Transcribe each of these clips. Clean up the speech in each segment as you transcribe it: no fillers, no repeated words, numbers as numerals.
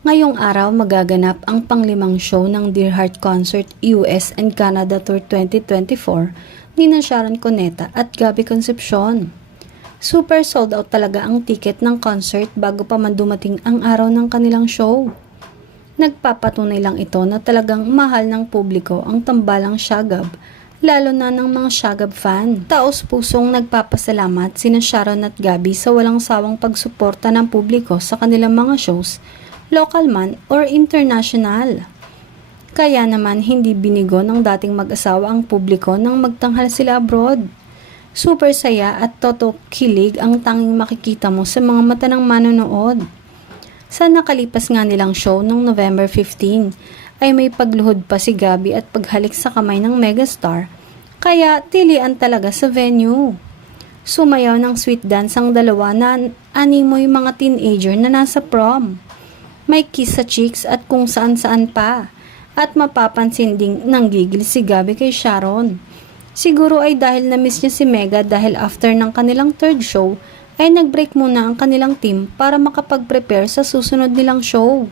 Ngayong araw magaganap ang panglimang show ng Dear Heart Concert US and Canada Tour 2024 ni Sharon Cuneta at Gabby Concepcion. Super sold out talaga ang ticket ng concert bago pa man dumating ang araw ng kanilang show. Nagpapatunay lang ito na talagang mahal ng publiko ang tambalang Shagab, lalo na ng mga Shagab fan. Taos-pusong nagpapasalamat sina Sharon at Gabby sa walang sawang pagsuporta ng publiko sa kanilang mga shows, local man or international. Kaya naman hindi binigo ng dating mag-asawa ang publiko nang magtanghal sila abroad. Super saya at toto kilig ang tanging makikita mo sa mga mata ng manonood. Sa nakalipas nga nilang show noong November 15 ay may pagluhod pa si Gabby at paghalik sa kamay ng megastar, kaya tilian talaga sa venue. Sumayaw ng sweet dance ang dalawa na animoy mga teenager na nasa prom. May kiss sa cheeks at kung saan-saan pa, at mapapansin ding nanggigil si Gabby kay Sharon. Siguro ay dahil na-miss niya si Mega dahil after ng kanilang third show ay nag-break muna ang kanilang team para makapag-prepare sa susunod nilang show.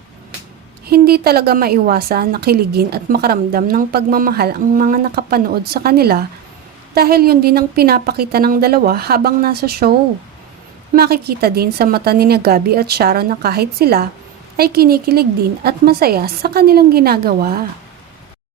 Hindi talaga maiwasan na kiligin at makaramdam ng pagmamahal ang mga nakapanood sa kanila dahil yun din ang pinapakita ng dalawa habang nasa show. Makikita din sa mata ni Gabby at Sharon na kahit sila ay kinikilig din at masaya sa kanilang ginagawa.